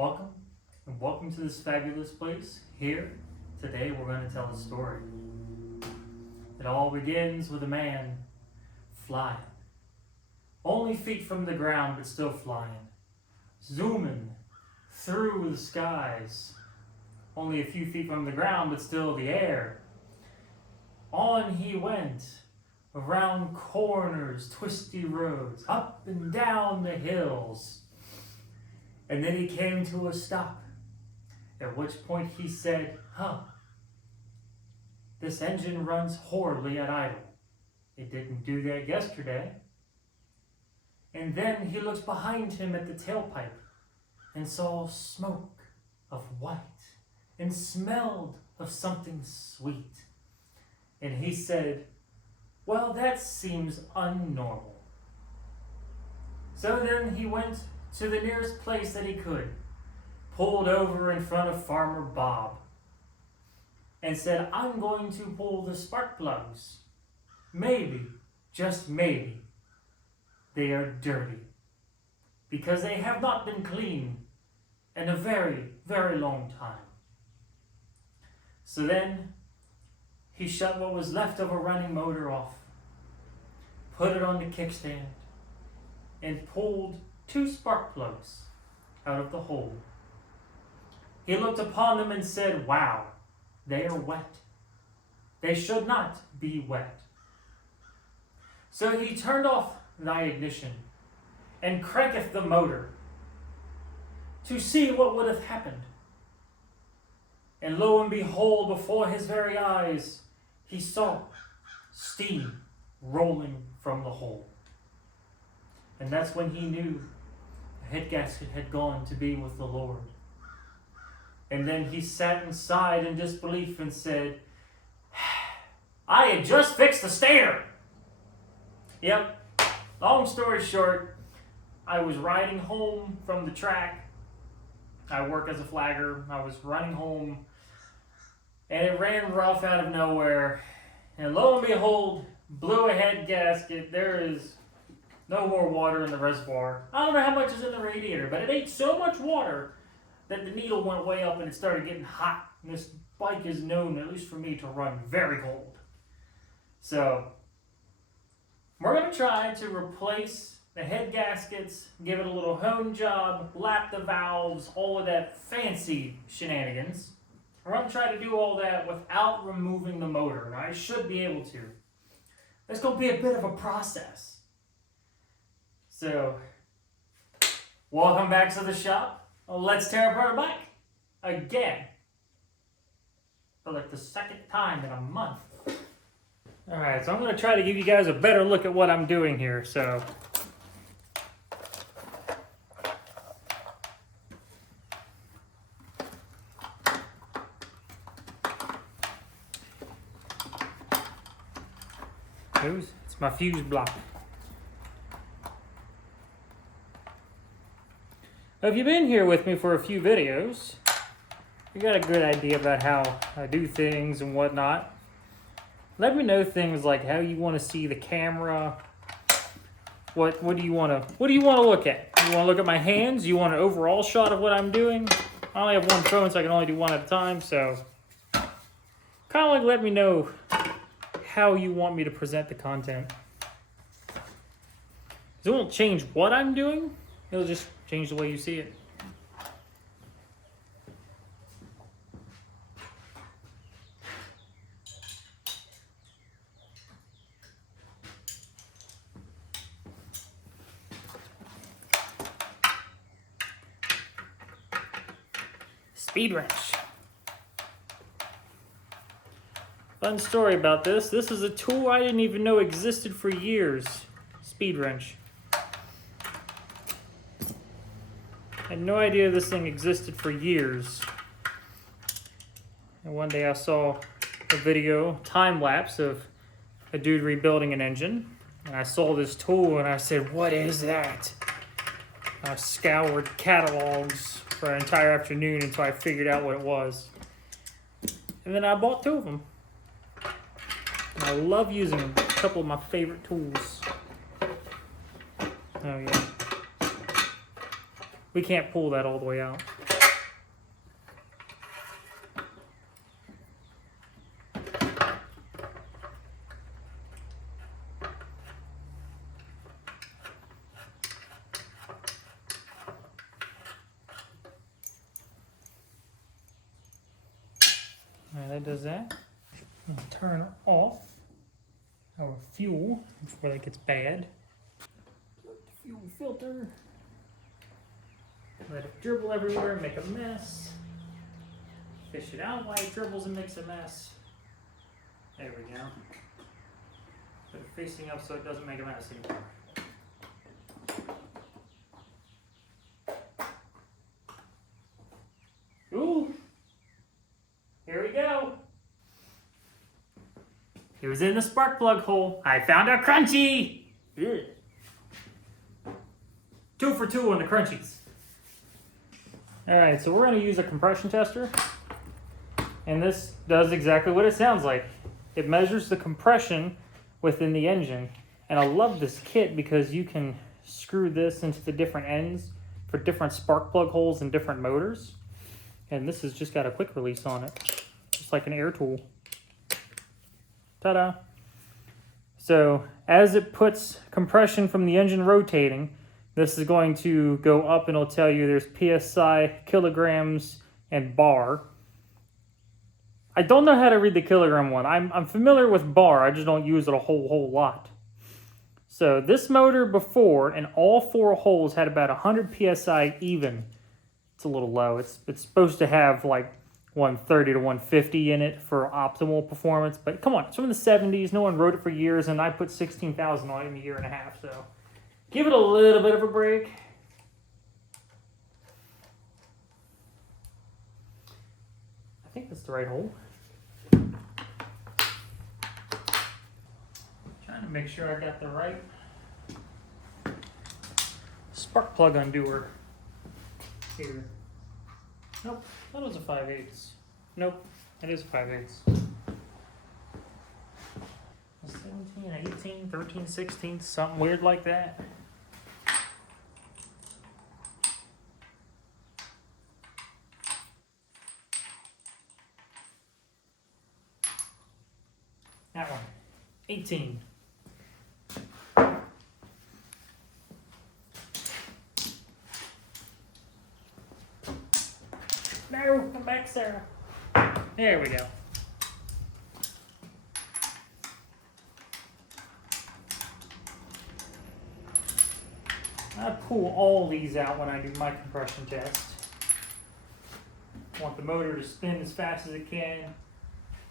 Welcome, and welcome to this fabulous place. Here, today we're going to tell a story. It all begins with a man flying. Only feet from the ground, but still flying. Zooming through the skies. Only a few feet from the ground, but still the air. On he went, around corners, twisty roads, up and down the hills. And then he came to a stop, at which point he said, this engine runs horribly at idle. It didn't do that yesterday. And then he looked behind him at the tailpipe and saw smoke of white and smelled of something sweet. And he said, well, that seems unnormal. So then he went to the nearest place that he could, pulled over in front of Farmer Bob, and said, I'm going to pull the spark plugs. Maybe, just maybe, they are dirty, because they have not been cleaned in a very, very long time. So then, he shut what was left of a running motor off, put it on the kickstand, and pulled 2 spark plugs out of the hole. He looked upon them and said, wow, they are wet. They should not be wet. So he turned off thy ignition and cranketh the motor to see what would have happened. And lo and behold, before his very eyes, he saw steam rolling from the hole. And that's when he knew the head gasket had gone to be with the Lord. And then he sat inside in disbelief and said, I had just fixed the stator. Yep, long story short, I was riding home from the track. I work as a flagger. I was running home, and it ran rough out of nowhere. And lo and behold, blew a head gasket. There is no more water in the reservoir. I don't know how much is in the radiator, but it ate so much water that the needle went way up and it started getting hot. And this bike is known, at least for me, to run very cold. So, we're going to try to replace the head gaskets, give it a little hone job, lap the valves, all of that fancy shenanigans. We're going to try to do all that without removing the motor, and I should be able to. It's going to be a bit of a process. So, welcome back to the shop. Let's tear apart a bike again for like the second time in a month. Alright, so I'm going to try to give you guys a better look at what I'm doing here. So, it's my fuse block. If you've been here with me for a few videos, you got a good idea about how I do things and whatnot. Let me know things like how you want to see the camera. What do you want to look at? You want to look at my hands? You want an overall shot of what I'm doing? I only have one phone, so I can only do one at a time. So, kind of like let me know how you want me to present the content. It won't change what I'm doing. It'll just change the way you see it. Speed wrench. Fun story about this. This is a tool I didn't even know existed for years. Speed wrench. I had no idea this thing existed for years. And one day I saw a video, time lapse, of a dude rebuilding an engine. And I saw this tool and I said, what is that? I scoured catalogs for an entire afternoon until I figured out what it was. And then I bought 2 of them. And I love using them. A couple of my favorite tools. Oh yeah. We can't pull that all the way out. that does that, we'll turn off our fuel before that gets bad. Put the fuel filter. Let it dribble everywhere, make a mess. Fish it out while it dribbles and makes a mess. There we go. Put it facing up so it doesn't make a mess anymore. Ooh! Here we go. It was in the spark plug hole. I found a crunchy! Ugh. 2 for 2 on the crunchies. Alright, so we're going to use a compression tester. And this does exactly what it sounds like. It measures the compression within the engine. And I love this kit because you can screw this into the different ends for different spark plug holes and different motors. And this has just got a quick release on it, just like an air tool. Ta-da! So as it puts compression from the engine rotating, this is going to go up and it'll tell you there's PSI, kilograms, and bar. I don't know how to read the kilogram one. I'm familiar with bar, I just don't use it a whole lot. So this motor before, in all 4 holes, had about 100 PSI even. It's a little low. It's supposed to have like 130 to 150 in it for optimal performance. But come on, it's from the 70s. No one rode it for years, and I put 16,000 on it in a year and a half. So give it a little bit of a break. I think that's the right hole. Trying to make sure I got the right spark plug undoer here. Nope, that was a 5/8. Nope, that is a 5/8. 17, 18, 13, 16, something weird like that. That one, 18. No, come back, Sarah. There we go. I pull all these out when I do my compression test. I want the motor to spin as fast as it can,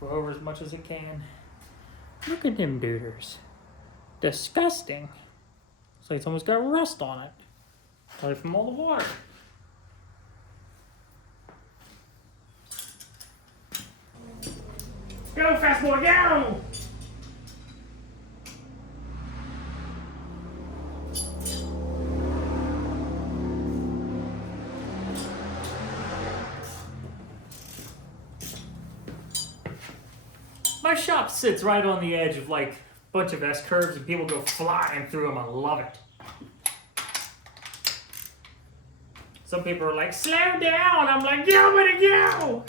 go over as much as it can. Look at them duders. Disgusting. Looks like it's almost got rust on it. Probably from all the water. Go, fast boy, go! My shop sits right on the edge of like a bunch of S-curves and people go flying through them. I love it. Some people are like, slow down. I'm like, go, buddy, go!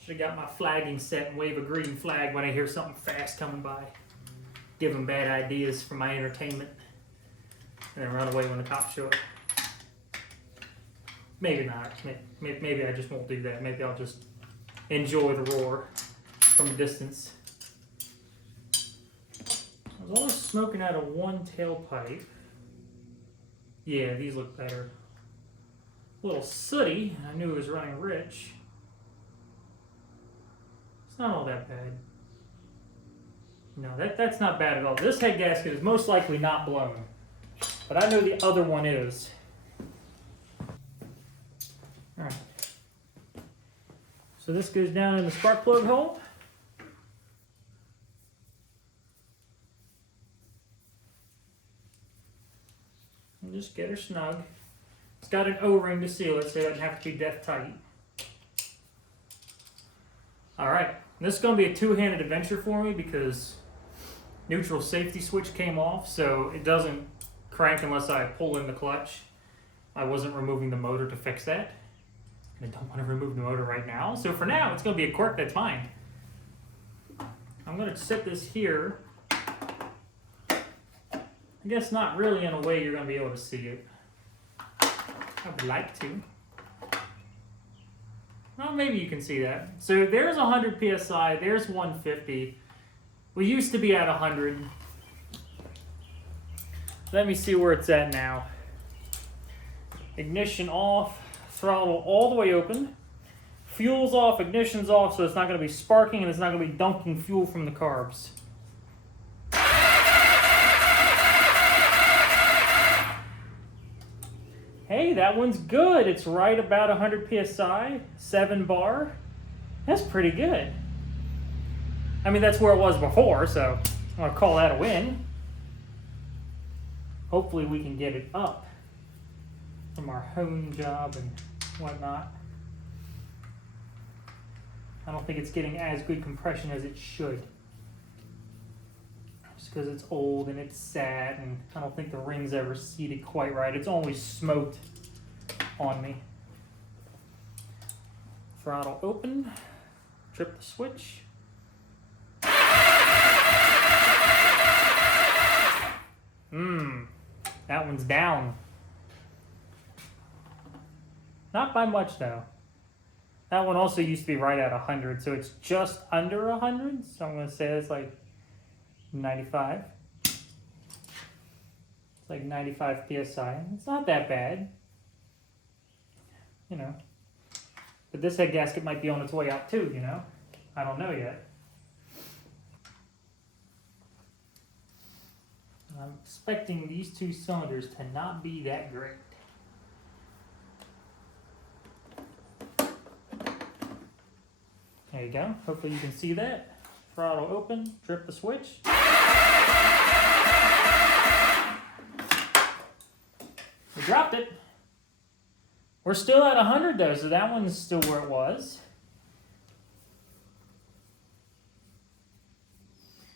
Should have got my flagging set and wave a green flag when I hear something fast coming by. Give them bad ideas for my entertainment. And then run away when the cops show up. Maybe not. Maybe I just won't do that. Maybe I'll just enjoy the roar from a distance. I was only smoking out of one tailpipe. Yeah, these look better. A little sooty. I knew it was running rich. It's not all that bad. No, that's not bad at all. This head gasket is most likely not blown. But I know the other one is. Alright. So this goes down in the spark plug hole. And just get her snug. It's got an O-ring to seal it so it doesn't have to be death tight. Alright, this is going to be a two-handed adventure for me because neutral safety switch came off, so it doesn't crank unless I pull in the clutch. I wasn't removing the motor to fix that. And I don't want to remove the motor right now. So for now, it's going to be a quirk that's mine. I'm going to set this here. I guess not really in a way you're going to be able to see it. I would like to. Well, maybe you can see that. So there's 100 psi, there's 150. We used to be at 100. Let me see where it's at now. Ignition off, throttle all the way open. Fuel's off, ignition's off, so it's not going to be sparking and it's not going to be dunking fuel from the carbs. Hey, that one's good. It's right about 100 psi, 7 bar. That's pretty good. I mean, that's where it was before, so I'm going to call that a win. Hopefully we can get it up from our home job and whatnot. I don't think it's getting as good compression as it should. Just because it's old and it's sad, and I don't think the ring's ever seated quite right. It's always smoked on me. Throttle open, trip the switch. That one's down. Not by much though. That one also used to be right at 100, so it's just under 100. So I'm going to say it's like 95. It's like 95 psi. It's not that bad, you know. But this head gasket might be on its way out too, you know. I don't know yet. I'm expecting these two cylinders to not be that great. There you go. Hopefully you can see that. Throttle open, trip the switch. We dropped it. We're still at 100 though, so that one's still where it was.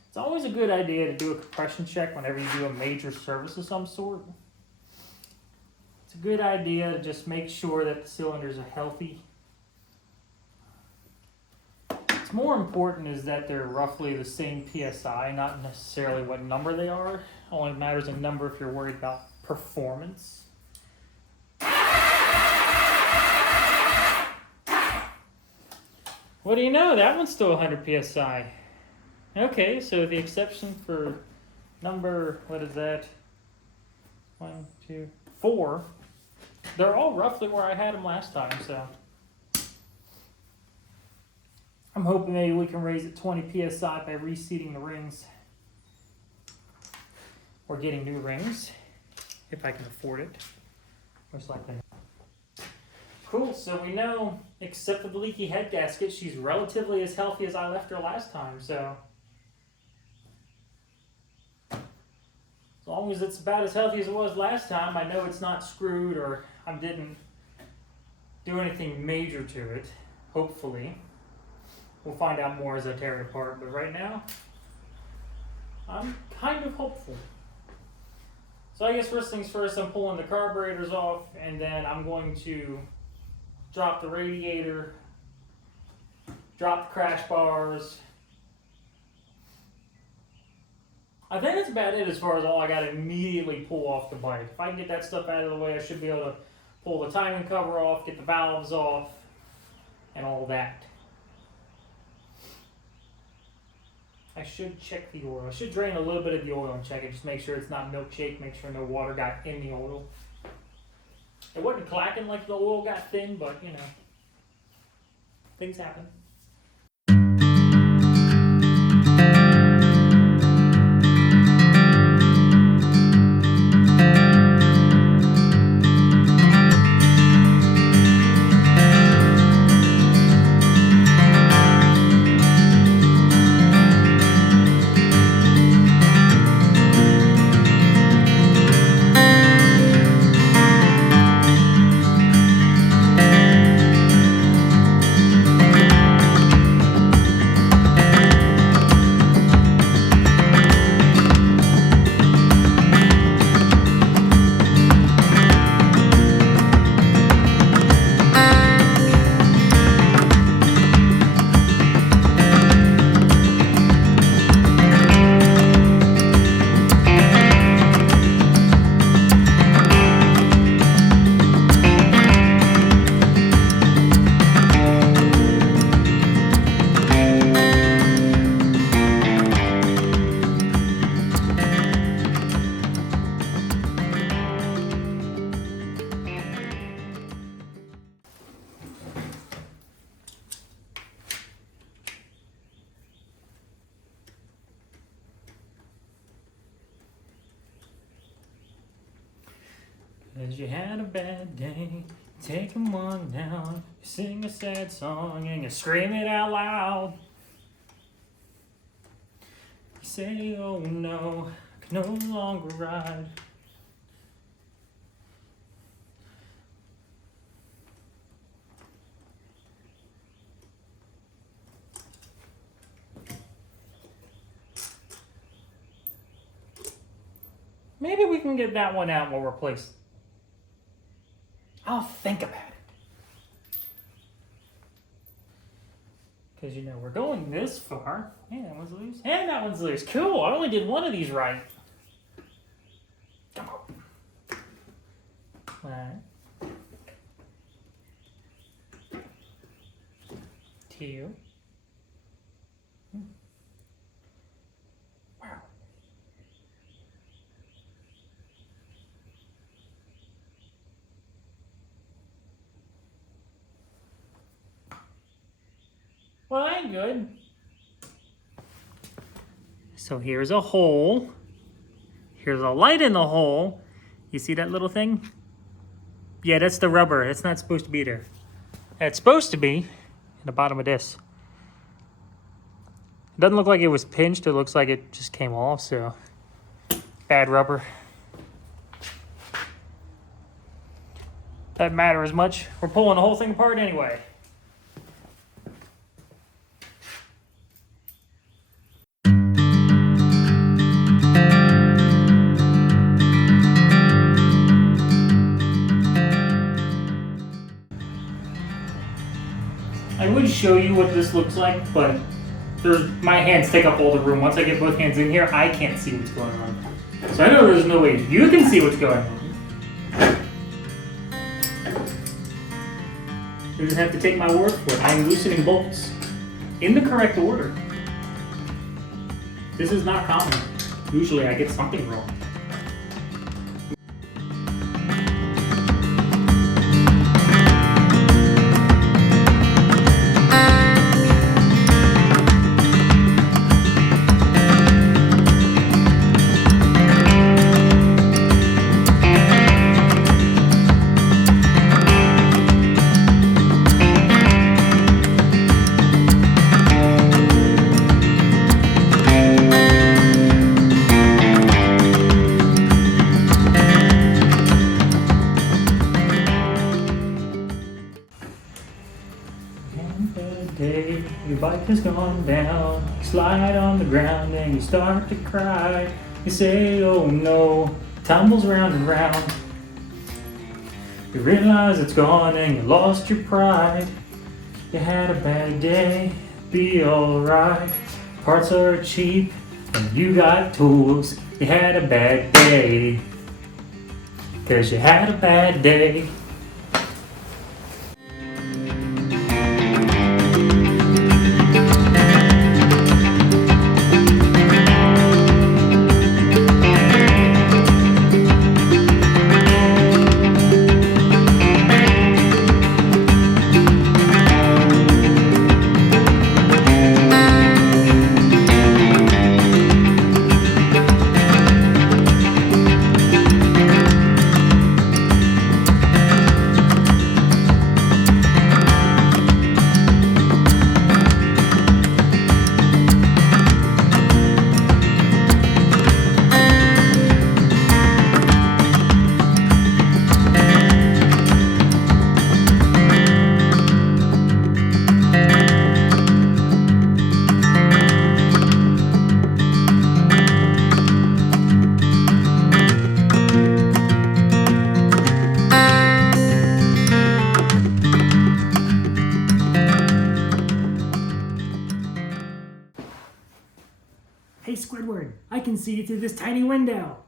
It's always a good idea to do a compression check whenever you do a major service of some sort. It's a good idea to just make sure that the cylinders are healthy. What's more important is that they're roughly the same PSI, not necessarily what number they are. It only matters a number if you're worried about performance. What do you know? That one's still 100 PSI. Okay, so the exception for number, what is that? 1, 2, 4. They're all roughly where I had them last time, so. I'm hoping maybe we can raise it 20 PSI by reseating the rings. Or getting new rings, if I can afford it. Most likely not. Cool, so we know, except for the leaky head gasket, she's relatively as healthy as I left her last time, so. As long as it's about as healthy as it was last time, I know it's not screwed or I didn't do anything major to it, hopefully. We'll find out more as I tear it apart, but right now, I'm kind of hopeful. So I guess first things first, I'm pulling the carburetors off, and then I'm going to drop the radiator, drop the crash bars. I think that's about it as far as all I got to immediately pull off the bike. If I can get that stuff out of the way, I should be able to pull the timing cover off, get the valves off, and all that. I should check the oil. I should drain a little bit of the oil and check it. Just make sure it's not milkshake. Make sure no water got in the oil. It wasn't clacking like the oil got thin, but you know, things happen. 'Cause you had a bad day, take 'em on down. You sing a sad song and you scream it out loud. You say, oh no, I can no longer ride. Maybe we can get that one out and we'll replace it. I'll think about it. Because, you know, we're going this far. Hey, that one's loose. And that one's loose. Cool, I only did one of these right. Come on. One. Two. Wow. Well, that ain't good. So here's a hole. Here's a light in the hole. You see that little thing? Yeah, that's the rubber. It's not supposed to be there. It's supposed to be in the bottom of this. It doesn't look like it was pinched. It looks like it just came off, so bad rubber. Doesn't matter as much. We're pulling the whole thing apart anyway. I would show you what this looks like, but my hands take up all the room. Once I get both hands in here, I can't see what's going on. So I know there's no way you can see what's going on. You just have to take my word for it. I'm loosening bolts in the correct order. This is not common. Usually I get something wrong. Day, your bike has gone down, you slide on the ground and you start to cry. You say, oh no, tumbles round and round. You realize it's gone and you lost your pride. You had a bad day, be alright. Parts are cheap and you got tools. You had a bad day, 'cause you had a bad day. Hey Squidward, I can see you through this tiny window.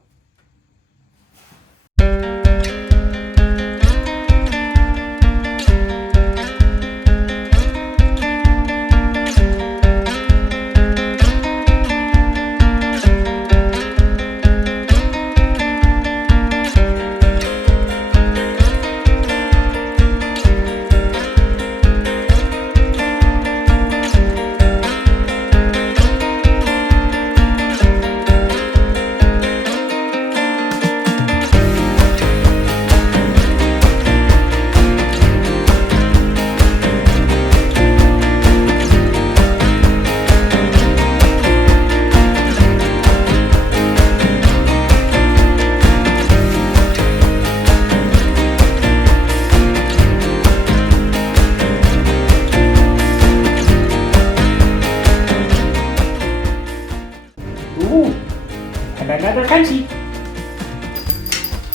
crunchy.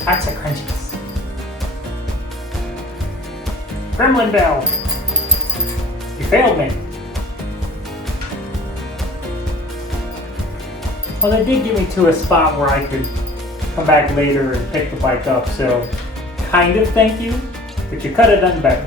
Hearts are crunchies. Gremlin Bell. You failed me. Well, they did get me to a spot where I could come back later and pick the bike up, so kind of thank you, but you could have done better.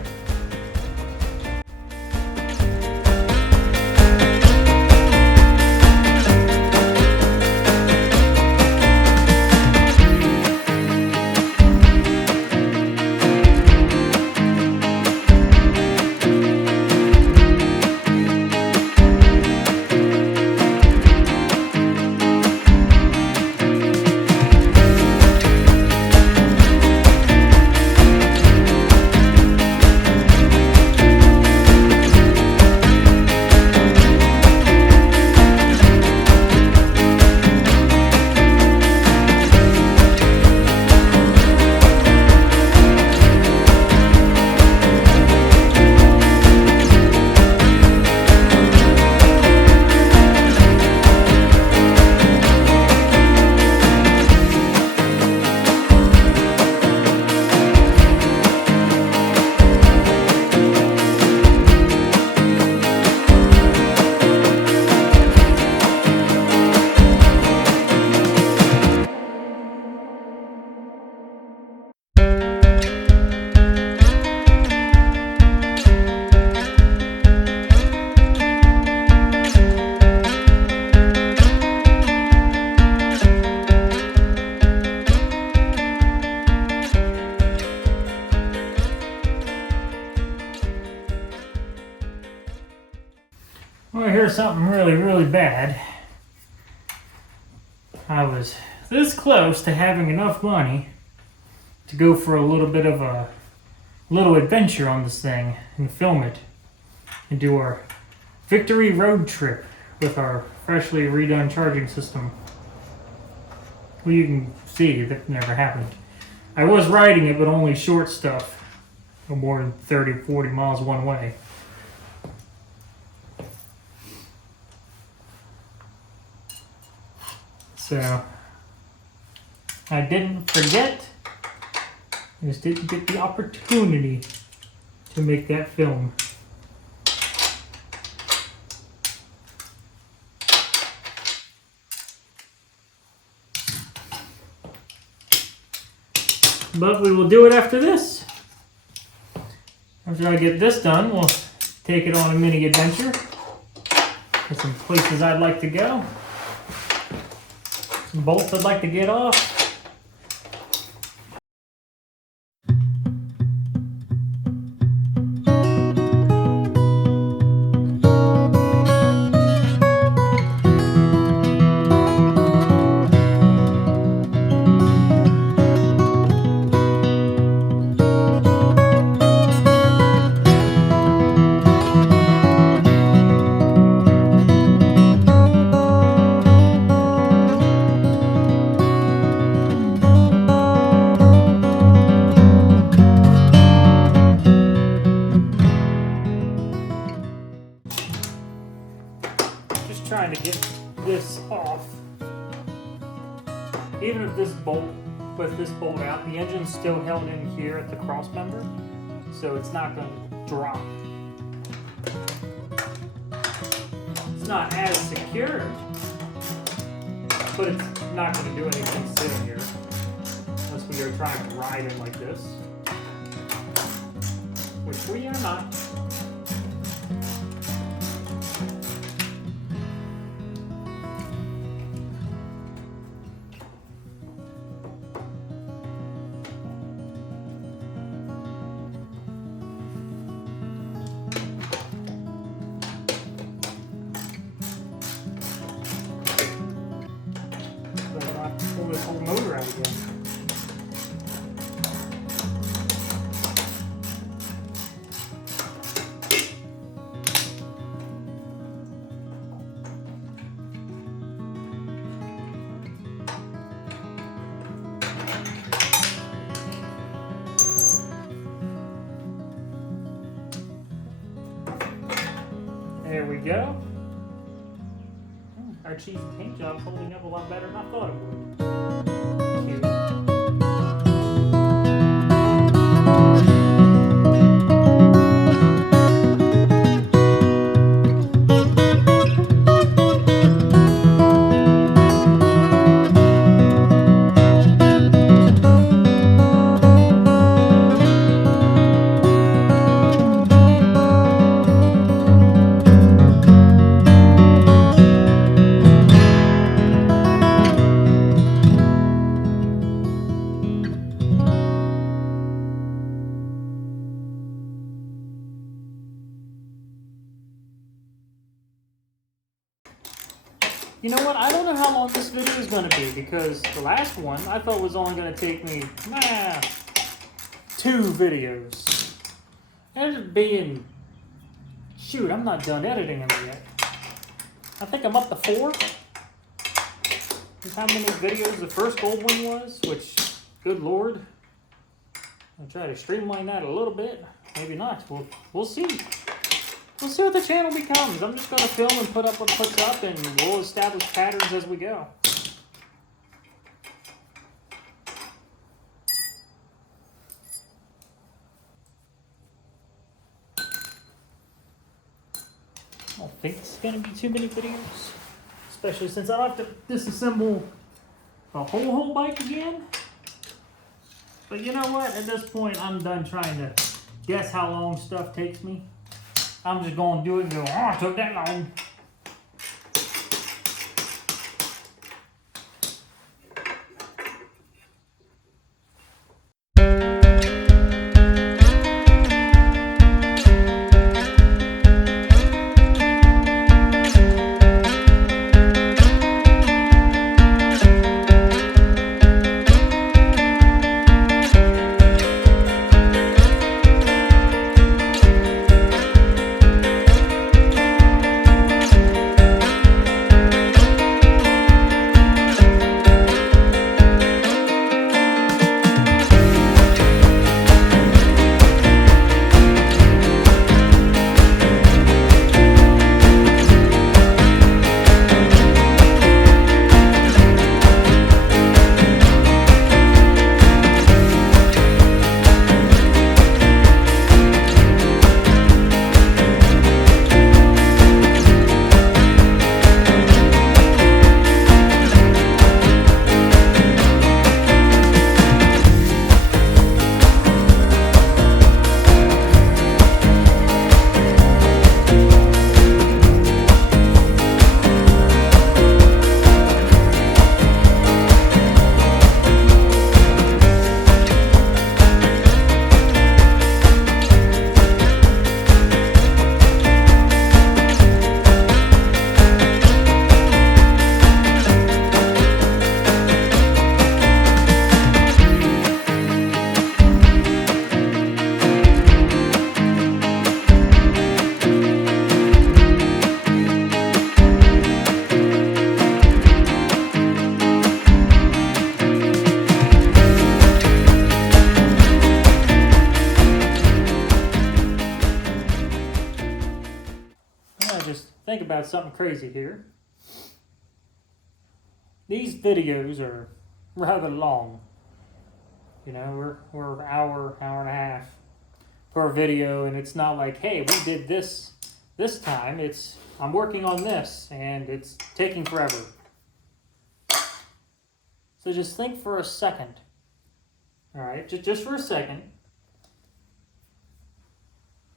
Well, here's something really bad. I was this close to having enough money to go for a little bit of a little adventure on this thing and film it and do our victory road trip with our freshly redone charging system. Well, you can see that never happened. I was riding it, but only short stuff, no more than 30-40 miles one way. So, I didn't forget, I just didn't get the opportunity to make that film. But we will do it after this. After I get this done, we'll take it on a mini adventure. There's some places I'd like to go. Some bolts I'd like to get off. Trying to get this off. Even if this bolt, with this bolt out, the engine's still held in here at the cross member, so it's not going to drop. It's not as secure, but it's not going to do anything sitting here unless we are trying to ride it like this, which we are not. Pull this whole motor out again. There we go. Our cheese paint job's holding up a lot better than I thought it would. Cute. You know what? I don't know how long this video is going to be because the last one I thought was only going to take me 2 videos. Ended up being, shoot, I'm not done editing them yet. I think I'm up to 4. That's how many videos the first Goldwing was, which, good lord. I'll try to streamline that a little bit. Maybe not. We'll see. We'll see what the channel becomes. I'm just going to film and put up what puts up, and we'll establish patterns as we go. I don't think it's going to be too many videos, especially since I don't have to disassemble the whole bike again. But you know what? At this point, I'm done trying to guess how long stuff takes me. I'm just going to do it and go, oh, it took that long. Think about something crazy here. These videos are rather long. You know, we're an hour and a half per video, and it's not like, hey, we did this time. It's, I'm working on this, and it's taking forever. So just think for a second. All right, just for a second.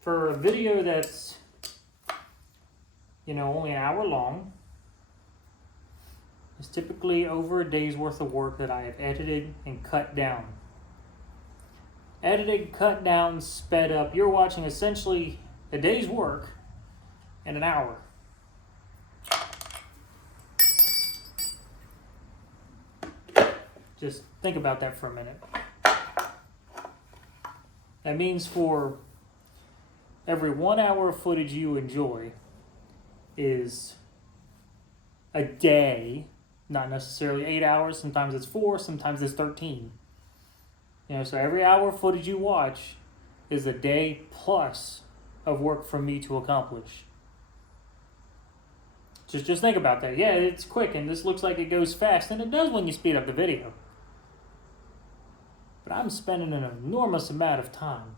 For a video that's, you know, only an hour long, it's typically over a day's worth of work that I have edited and cut down. Edited, cut down, sped up. You're watching essentially a day's work in an hour. Just think about that for a minute. That means for every 1 hour of footage you enjoy is a day, not necessarily 8 hours. Sometimes it's 4, sometimes it's 13. You know, so every hour of footage you watch is a day plus of work for me to accomplish. Just think about that. Yeah, it's quick, and this looks like it goes fast, and it does when you speed up the video. But I'm spending an enormous amount of time.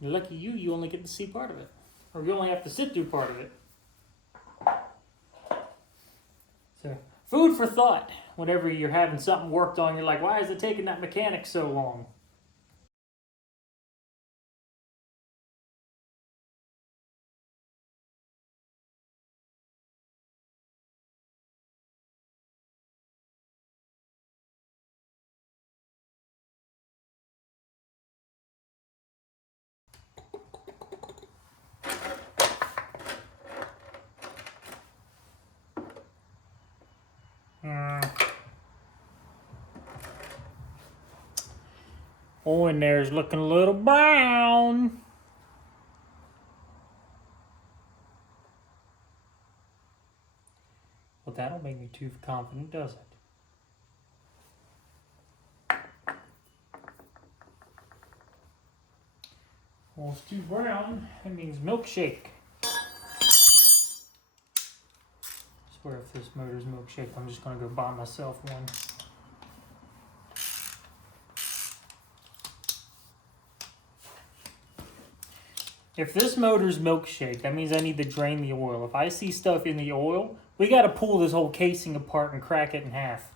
And lucky you, you only get to see part of it. Or you only have to sit through part of it. So, food for thought. Whenever you're having something worked on, you're like, why is it taking that mechanic so long? Oh, and there's looking a little brown. Well, that don't make me too confident, does it? Well, it's too brown. That means milkshake. I swear if this motor's milkshake, I'm just going to go buy myself one. If this motor's milkshake, that means I need to drain the oil. If I see stuff in the oil, we got to pull this whole casing apart and crack it in half.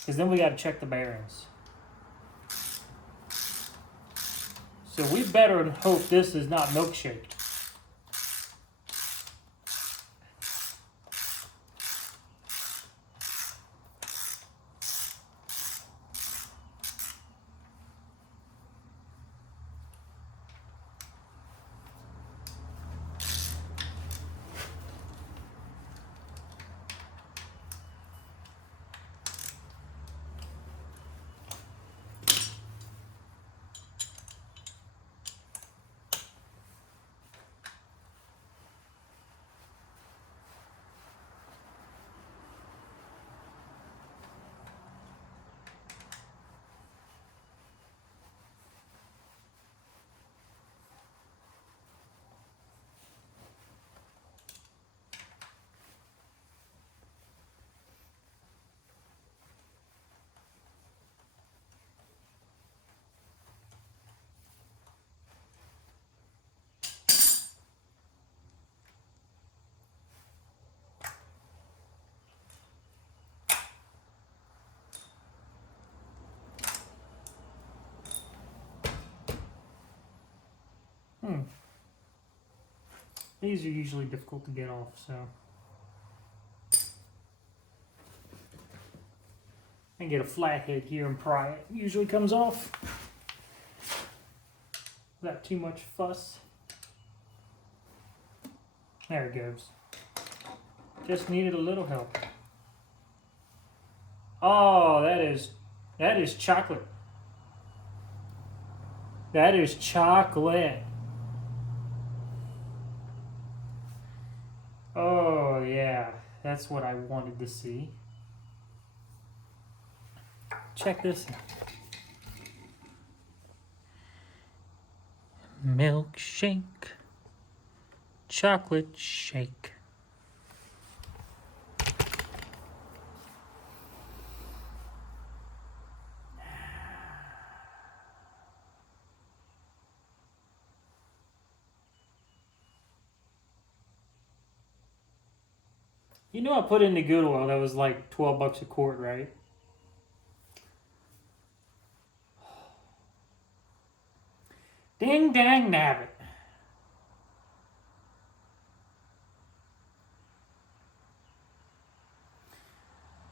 Because then we got to check the bearings. So we better hope this is not milkshaked. These are usually difficult to get off, so I can get a flathead here and pry it. Usually comes off without too much fuss. There it goes. Just needed a little help. Oh, that is chocolate. That is chocolate. Oh, yeah. That's what I wanted to see. Check this out. Milkshake. Chocolate shake. You know I put in the good oil that was like 12 bucks a quart, right? Ding dang nabbit.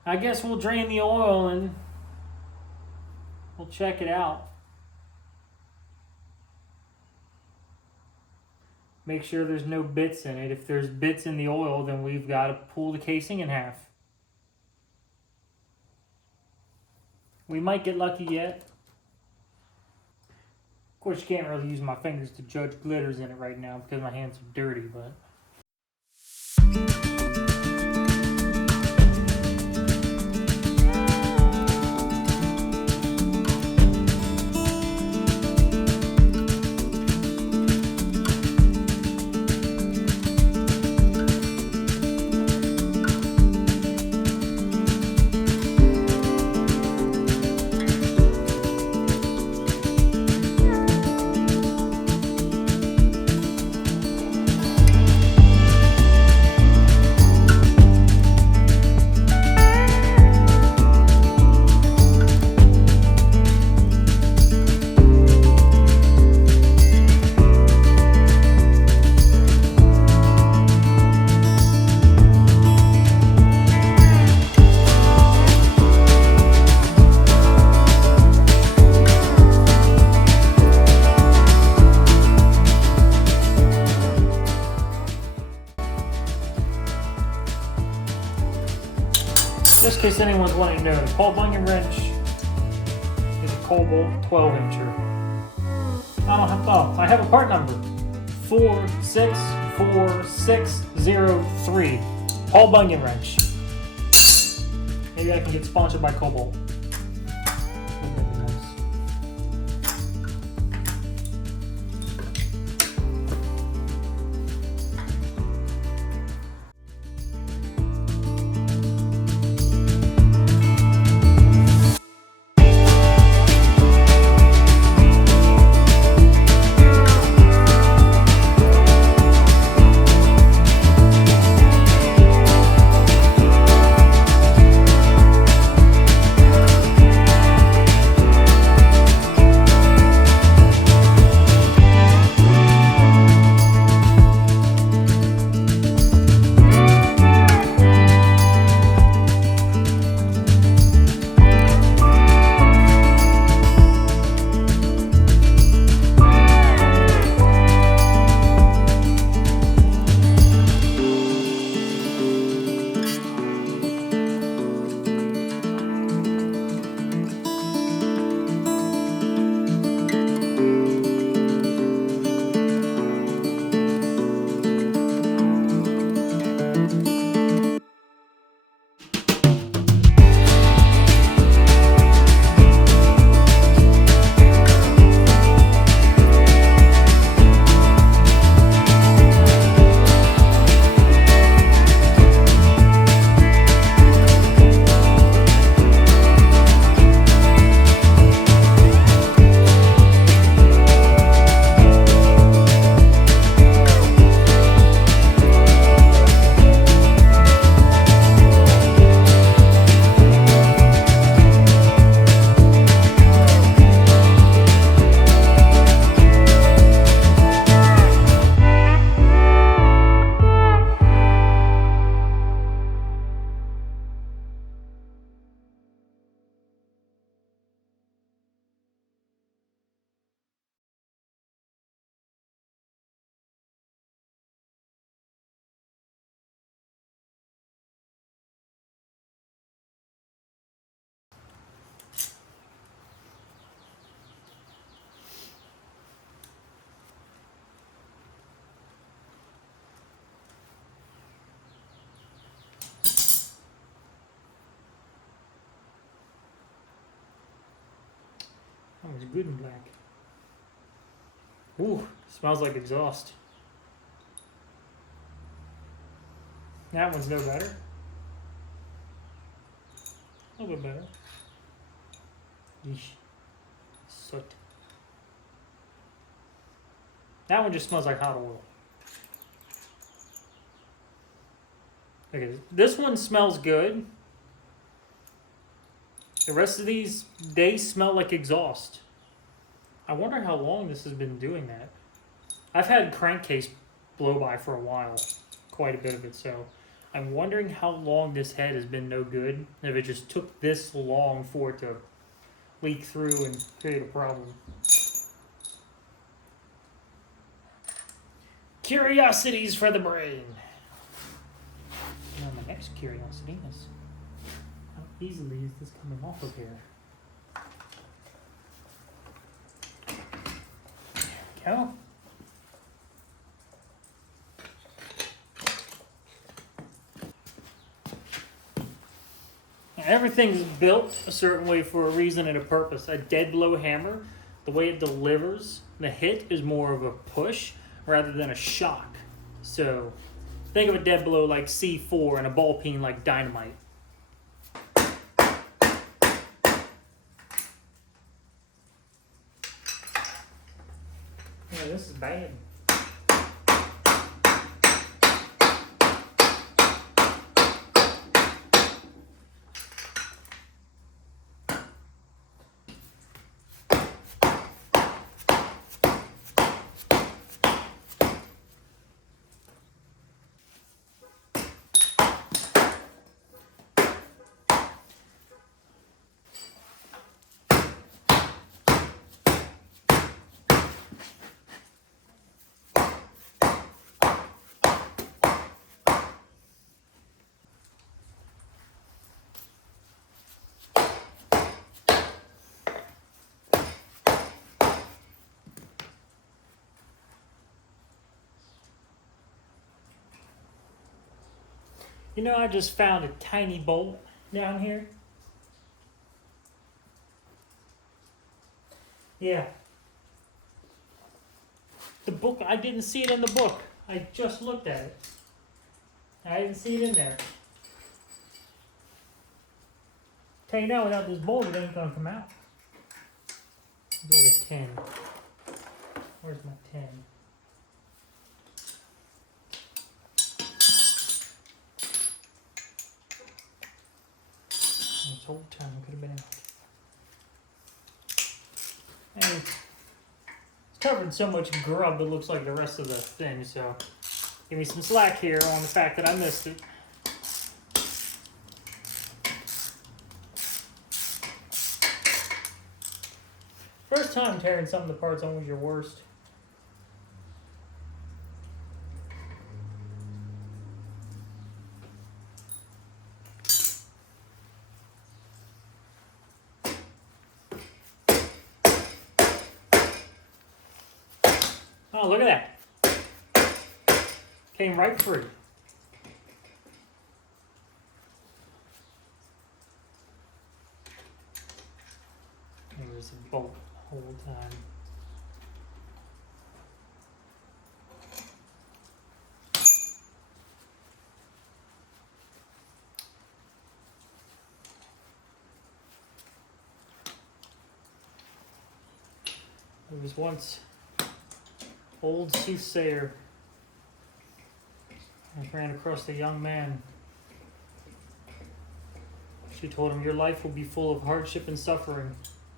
I guess we'll drain the oil and we'll check it out. Make sure there's no bits in it. If there's bits in the oil, then we've got to pull the casing in half. We might get lucky yet. Of course, you can't really use my fingers to judge glitters in it right now because my hands are dirty, but... case anyone's wanting to know, the Paul Bunyan wrench is a Cobalt 12-incher. I have a part number. 464603. Paul Bunyan wrench. Maybe I can get sponsored by Cobalt. That was good and black. Ooh, smells like exhaust. That one's no better. A little bit better. Yeesh. Soot. That one just smells like hot oil. Okay, this one smells good. The rest of these, they smell like exhaust. I wonder how long this has been doing that. I've had crankcase blow by for a while, quite a bit of it, so I'm wondering how long this head has been no good, and if it just took this long for it to leak through and create a problem. Curiosities for the brain. Now my next curiosity is, how easily is this coming off of here? There we go. Everything's built a certain way for a reason and a purpose. A dead blow hammer, the way it delivers the hit is more of a push rather than a shock. So think of a dead blow like C4 and a ball peen like dynamite. Yeah, this is bad. You know, I just found a tiny bolt down here. Yeah. The book, I didn't see it in the book. I just looked at it. I didn't see it in there. Tell you now, without this bolt, it ain't gonna come out. It's like a 10. Where's my 10? This whole time could have been out. And it's covered in so much grub it looks like the rest of the thing, so give me some slack here on the fact that I missed it. First time tearing something apart is always your worst. Oh, look at that. Came right free. There was a bolt the whole time. There was once old soothsayer. I ran across a young man. She told him, "Your life will be full of hardship and suffering.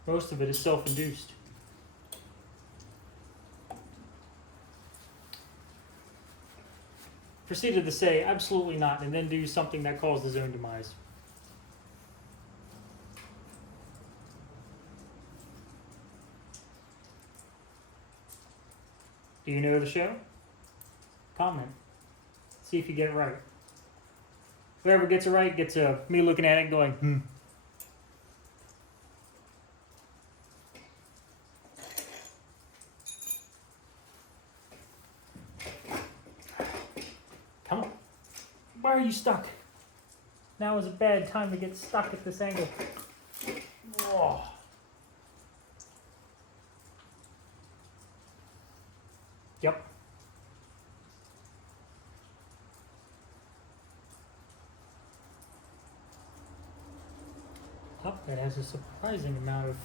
Most of it is self-induced." Proceeded to say, "Absolutely not," and then do something that caused his own demise. Do you know the show? Comment. See if you get it right. Whoever gets it right gets me looking at it and going, Come on. Why are you stuck? Now is a bad time to get stuck at this angle. Oh. Yep. Oh, that has a surprising amount of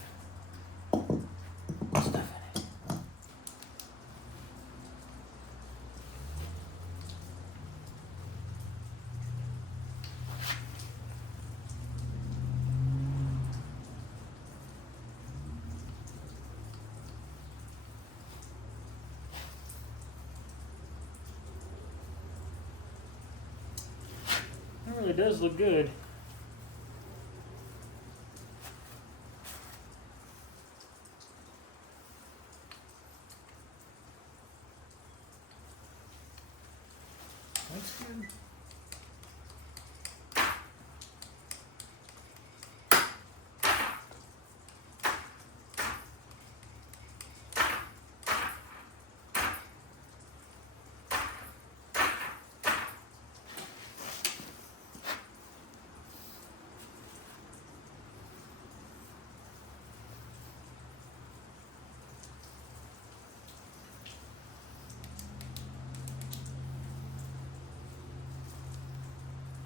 stuff in it. It really does look good. Looks good.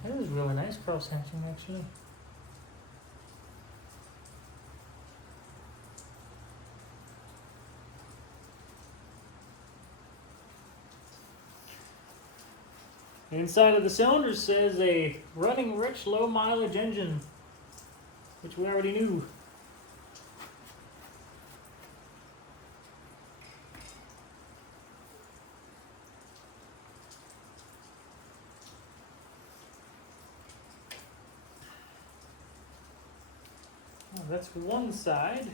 That was really nice cross-hatching, actually. Inside of the cylinder says a running rich, low mileage engine, which we already knew. Well, that's one side.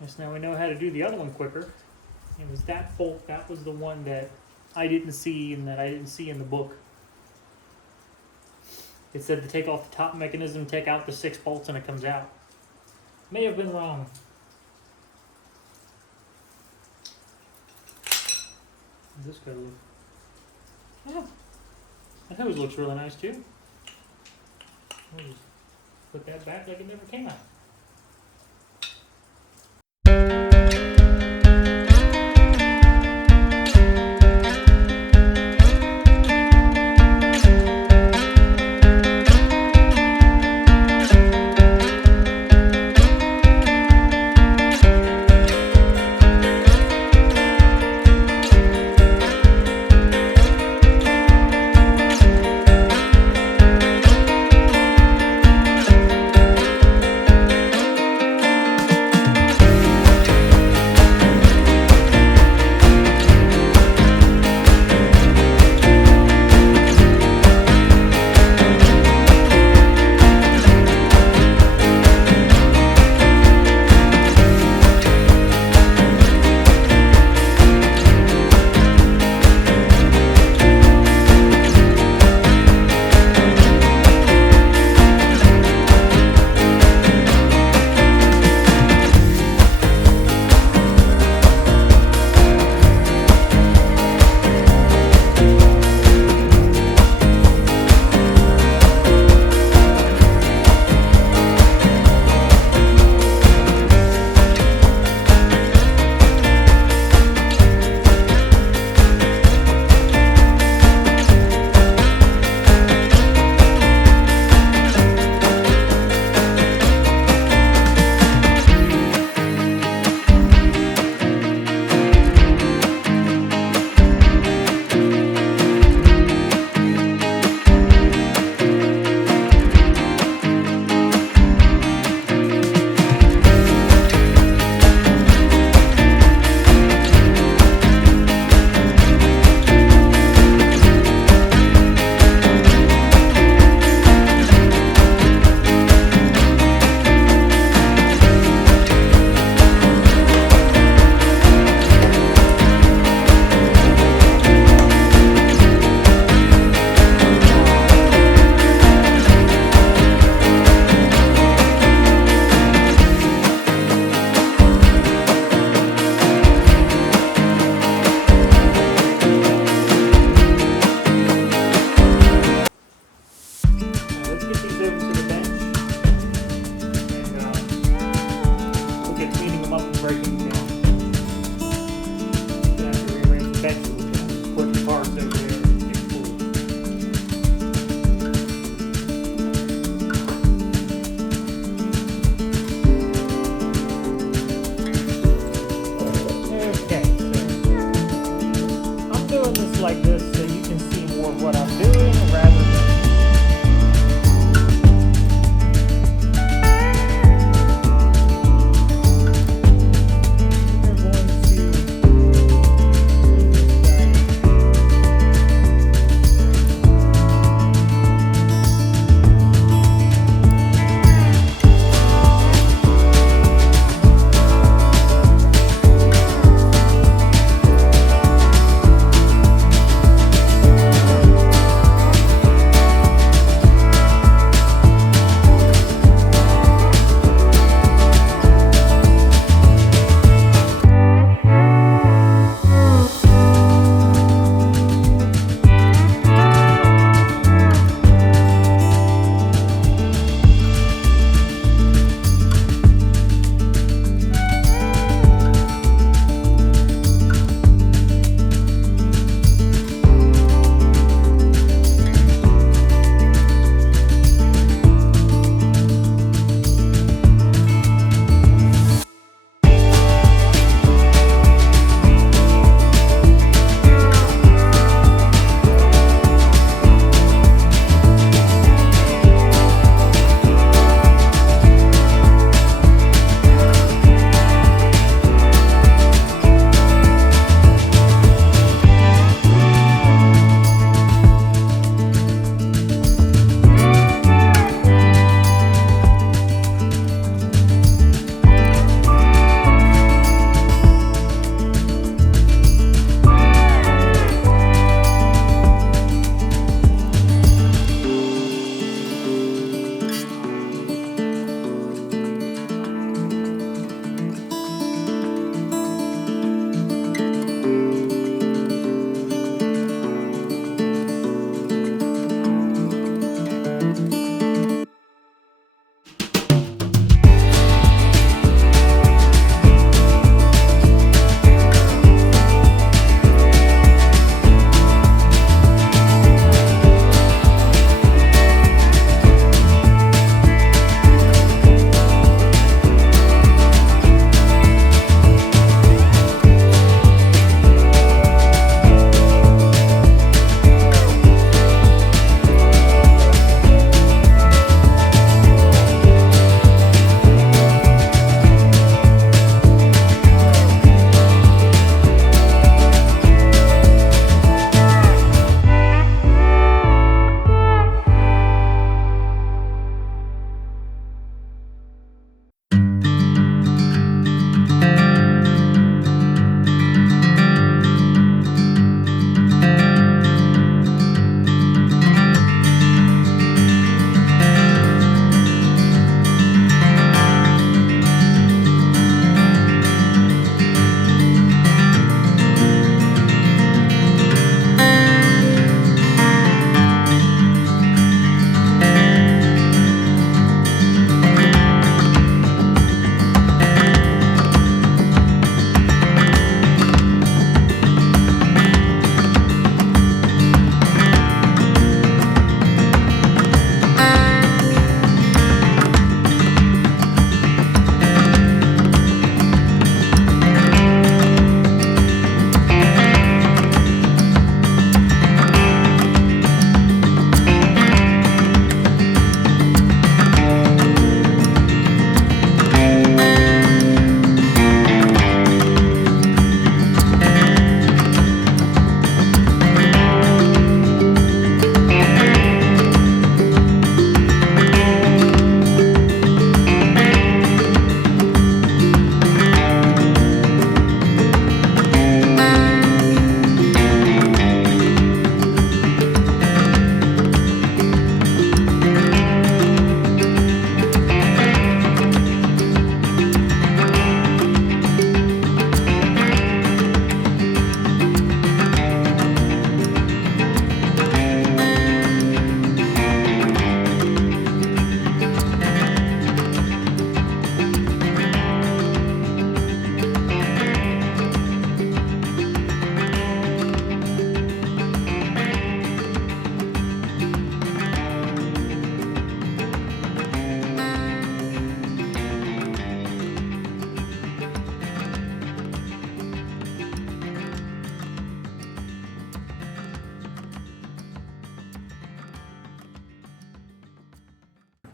Yes, now we know how to do the other one quicker. It was that bolt, that was the one that I didn't see and that I didn't see in the book. It said to take off the top mechanism, take out the 6 bolts, and it comes out. May have been wrong. How's this go? Yeah. That hose looks really nice too. I'll just put that back like it never came out. Like this so you can see more of what I'm doing rather than we're going to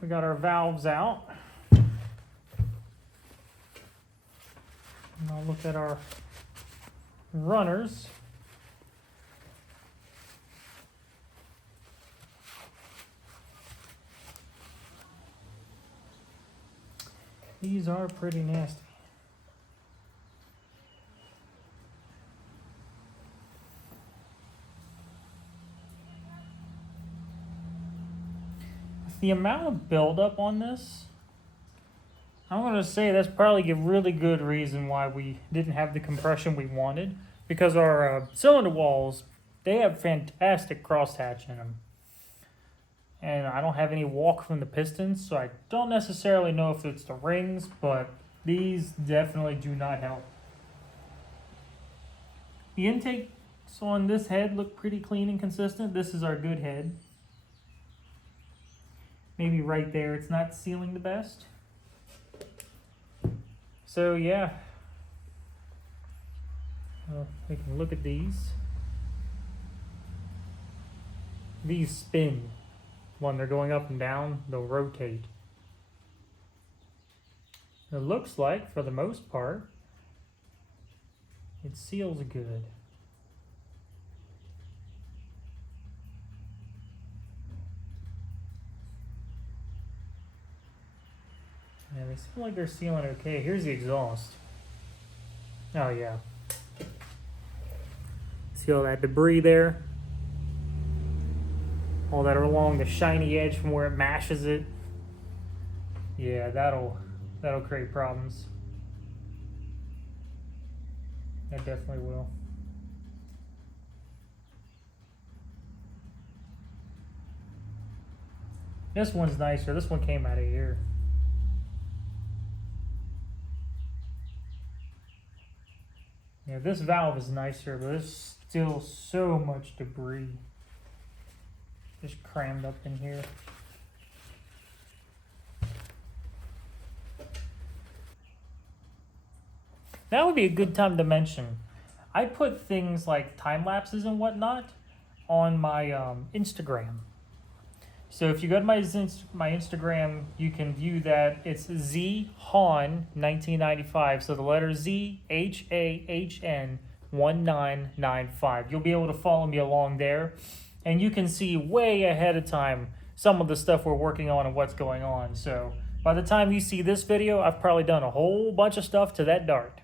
we got our valves out. And I'll look at our runners. These are pretty nasty. The amount of buildup on this, I'm going to say that's probably a really good reason why we didn't have the compression we wanted, because our cylinder walls, they have fantastic crosshatch in them. And I don't have any walk from the pistons, so I don't necessarily know if it's the rings, but these definitely do not help. The intakes on this head look pretty clean and consistent. This is our good head. Maybe right there, it's not sealing the best. So yeah, we can look at these. These spin. When they're going up and down, they'll rotate. It looks like, for the most part, it seals good. Yeah, they seem like they're sealing okay. Here's the exhaust. Oh yeah. See all that debris there? All that along the shiny edge from where it mashes it. Yeah, that'll create problems. That definitely will. This one's nicer. This one came out of here. Yeah, this valve is nicer, but there's still so much debris just crammed up in here. That would be a good time to mention. I put things like time lapses and whatnot on my Instagram. So if you go to my Instagram, you can view that. It's ZHAHN1995. So the letter Z HAHN 1995. You'll be able to follow me along there, and you can see way ahead of time some of the stuff we're working on and what's going on. So by the time you see this video, I've probably done a whole bunch of stuff to that dart.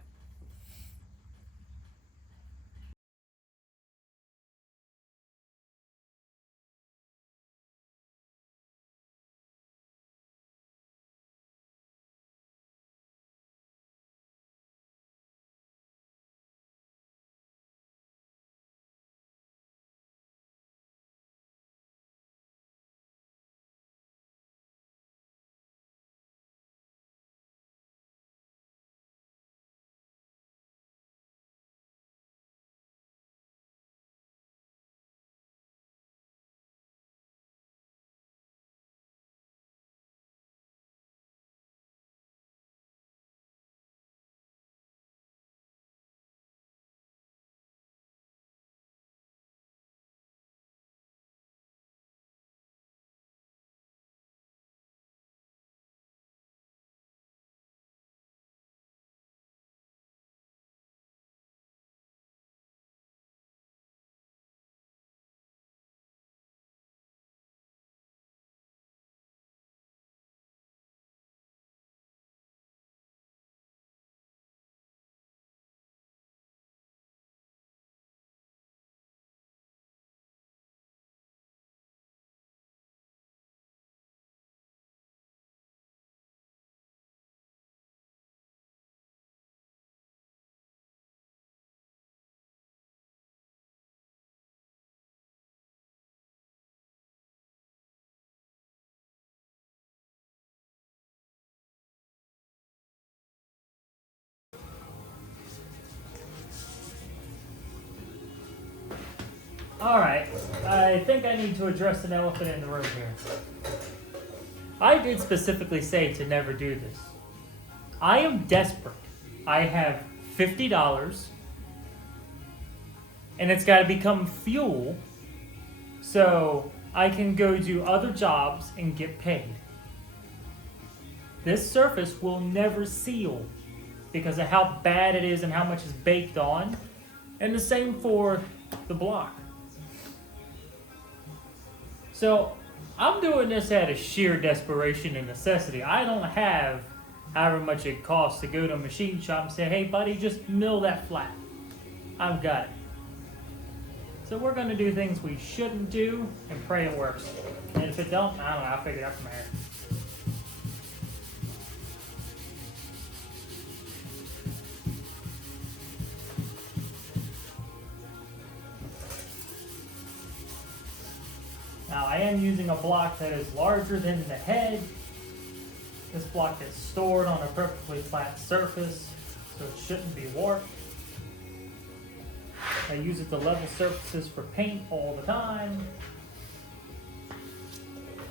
All right, I think I need to address an elephant in the room here. I did specifically say to never do this. I am desperate. I have $50, and it's got to become fuel so I can go do other jobs and get paid. this surface will never seal because of how bad it is and how much is baked on. And the same for the block. So I'm doing this out of sheer desperation and necessity. I don't have however much it costs to go to a machine shop and say, hey buddy, just mill that flat. I've got it. So we're going to do things we shouldn't do and pray it works. And if it don't, I don't know, I'll figure it out from there. Now I am using a block that is larger than the head. This block is stored on a perfectly flat surface, so it shouldn't be warped. I use it to level surfaces for paint all the time.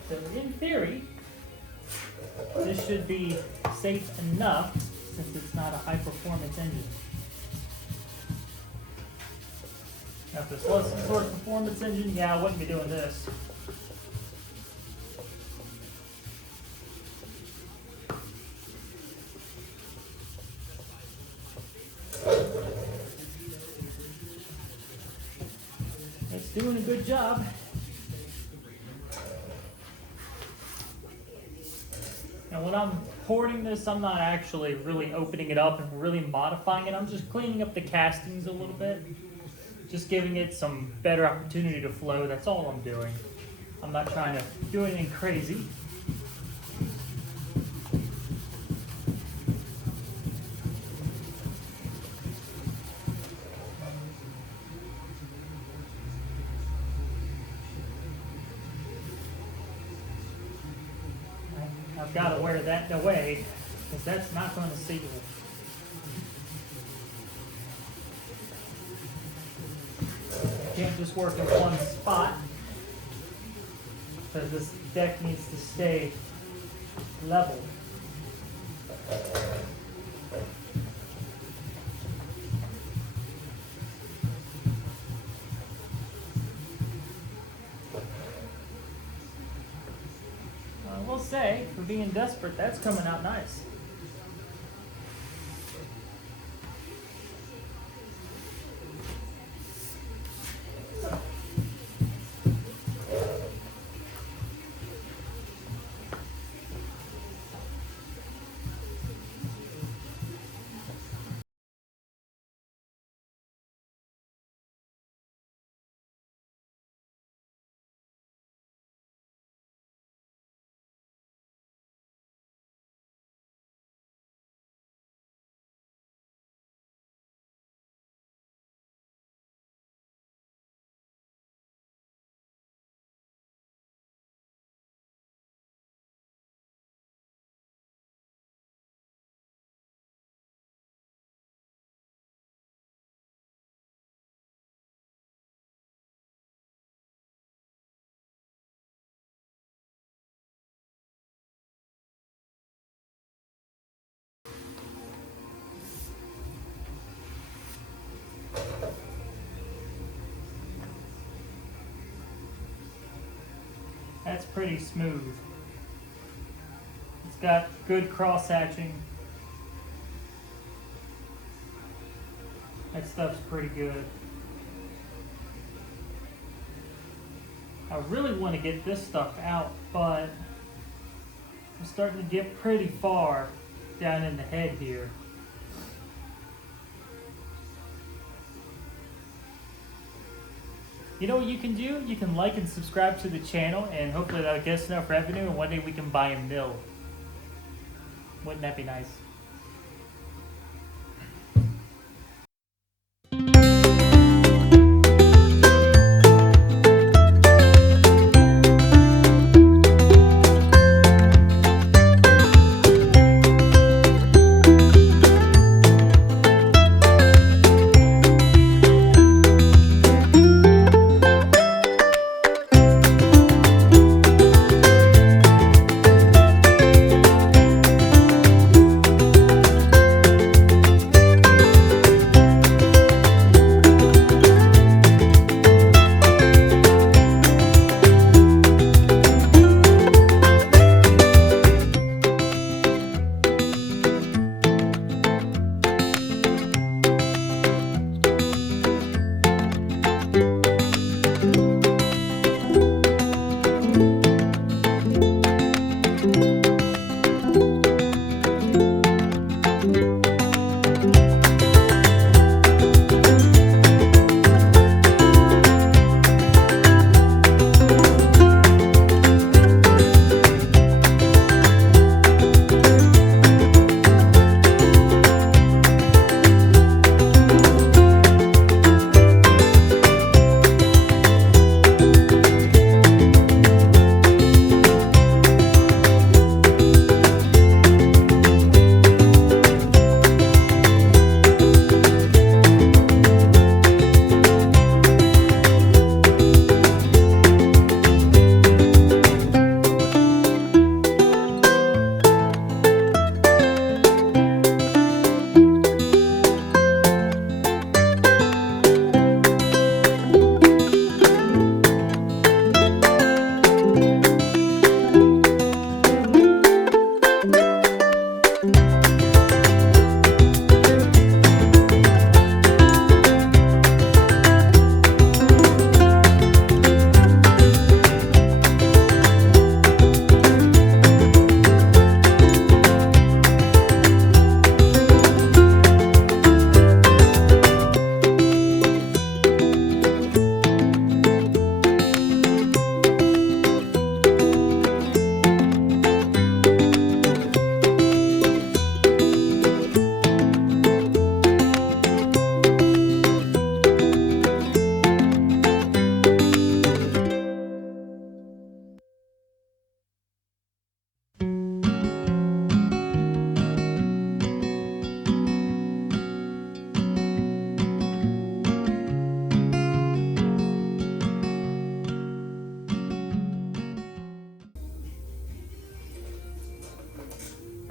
So in theory, this should be safe enough since it's not a high performance engine. Now if this was some sort of performance engine, yeah, I wouldn't be doing this. It's doing a good job. And when I'm porting this, I'm not actually really opening it up and really modifying it. I'm just cleaning up the castings a little bit. Just giving it some better opportunity to flow. That's all I'm doing. I'm not trying to do anything crazy. I've got to wear that away because that's not going to seal. Can't just work in one spot because this deck needs to stay level. I will say, for being desperate, that's coming out nice. That's pretty smooth. It's got good cross hatching. That stuff's pretty good. I really want to get this stuff out, but I'm starting to get pretty far down in the head here. You know what you can do? You can like and subscribe to the channel, and hopefully that'll get us enough revenue, and one day we can buy a mill. Wouldn't that be nice?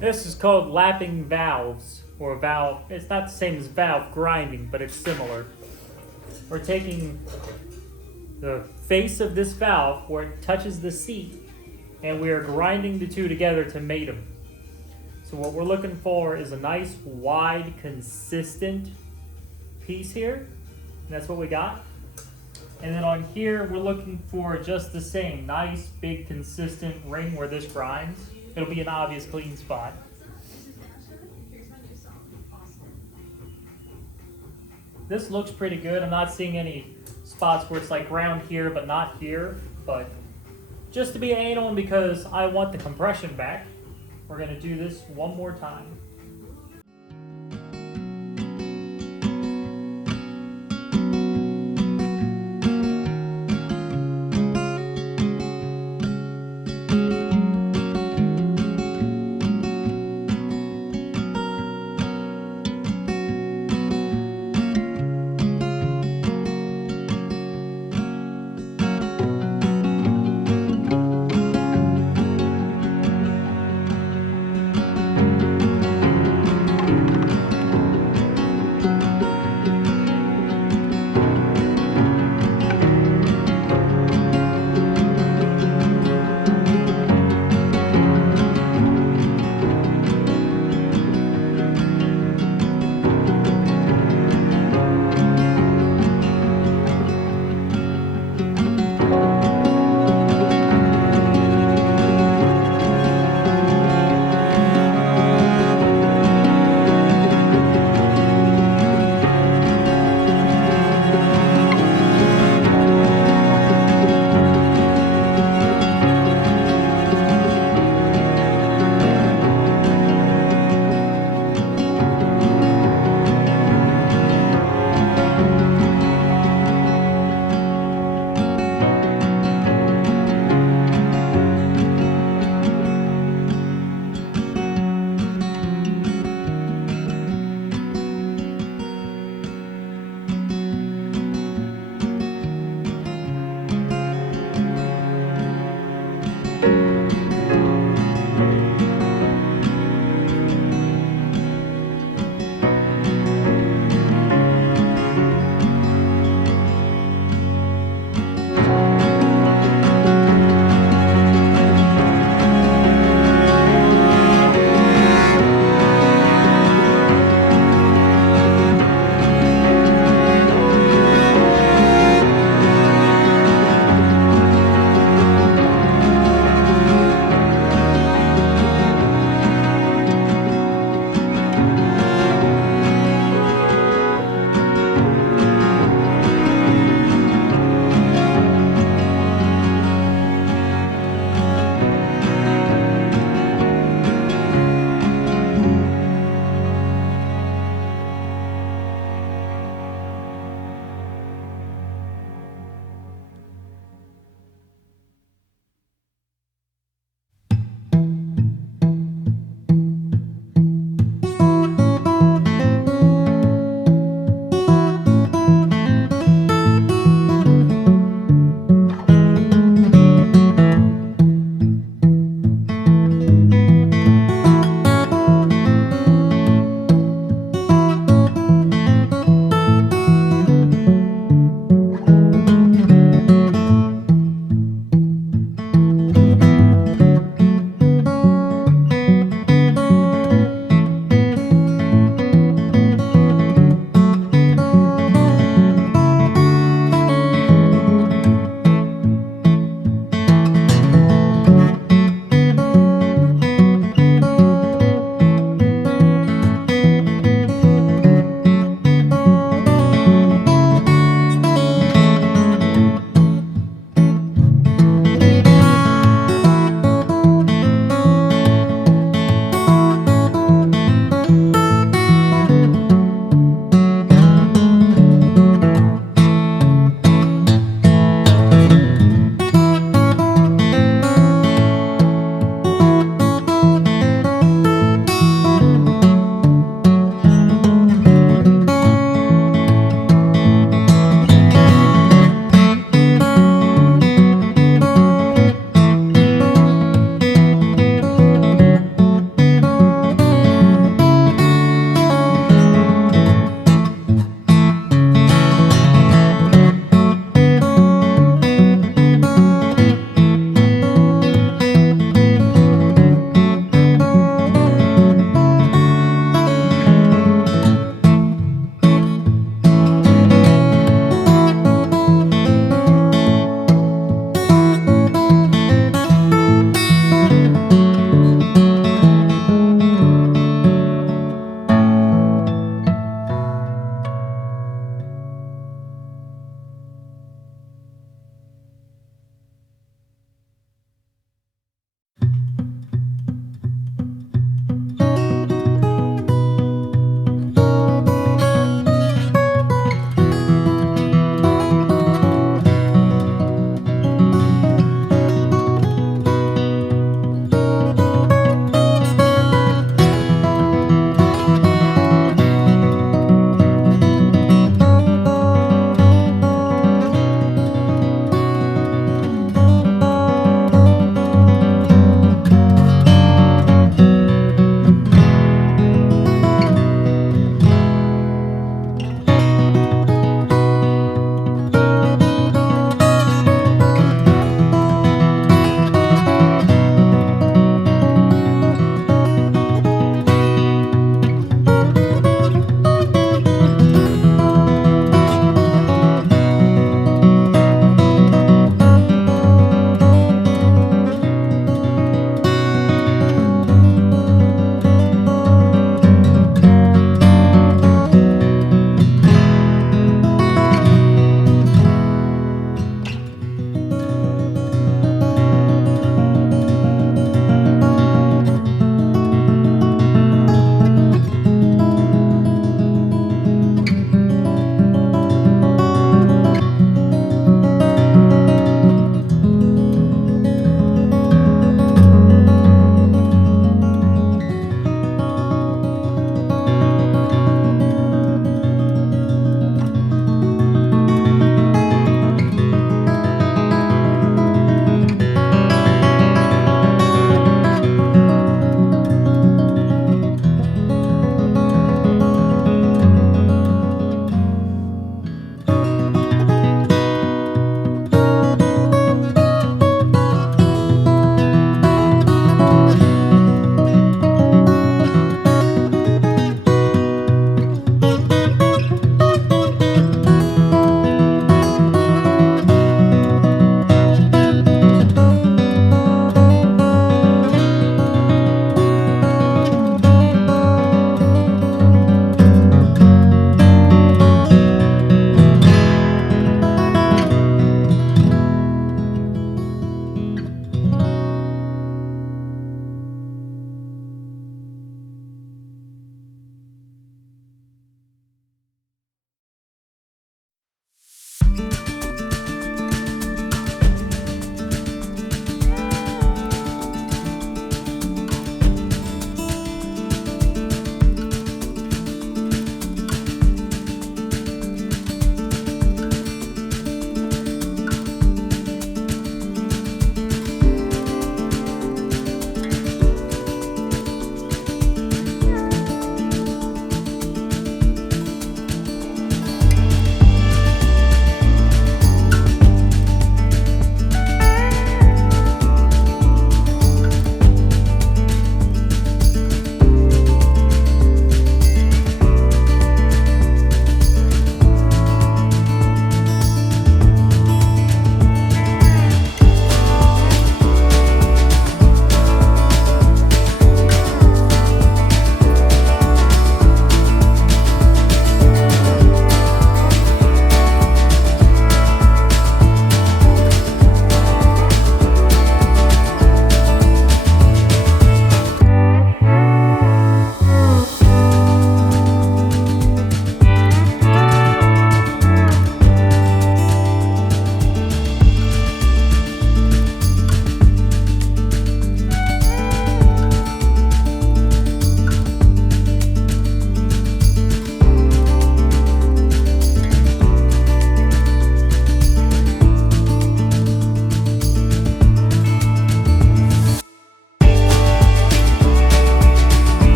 This is called lapping valves, or valve. It's not the same as valve grinding, but it's similar. We're taking the face of this valve where it touches the seat, and we are grinding the two together to mate them. So what we're looking for is a nice, wide, consistent piece here. And that's what we got. And then on here, we're looking for just the same, nice, big, consistent ring where this grinds. It'll be an obvious clean spot. This looks pretty good. I'm not seeing any spots where it's like ground here but not here. But just to be anal and because I want the compression back, we're going to do this one more time.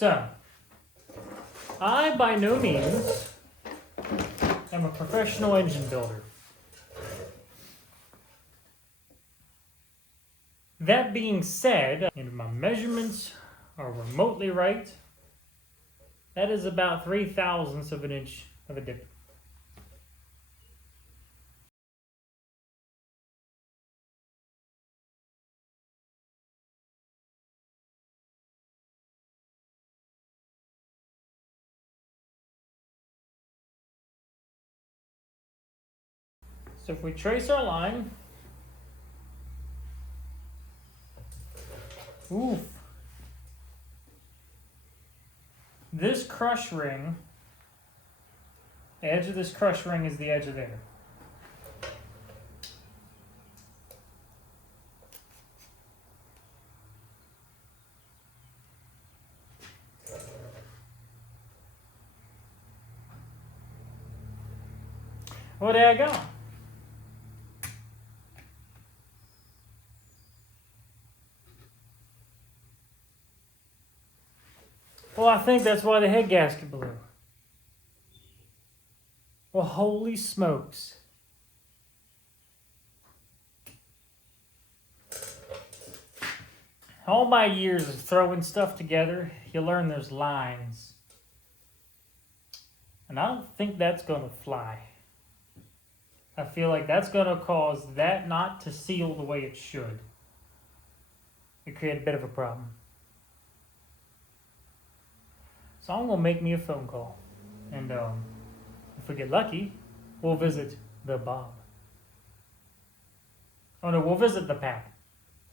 So, I by no means am a professional engine builder. That being said, and my measurements are remotely right, that is about 3/1000ths of an inch of a dip. So if we trace our line, oof, this crush ring, the edge of this crush ring is the edge of there. Well, there I go. Well, I think that's why the head gasket blew. Well, holy smokes. All my years of throwing stuff together, you learn there's lines. And I don't think that's going to fly. I feel like that's going to cause that not to seal the way it should. It create a bit of a problem. So I'm going to make me a phone call. And if we get lucky, we'll visit the Bob. Oh no, we'll visit the Pack.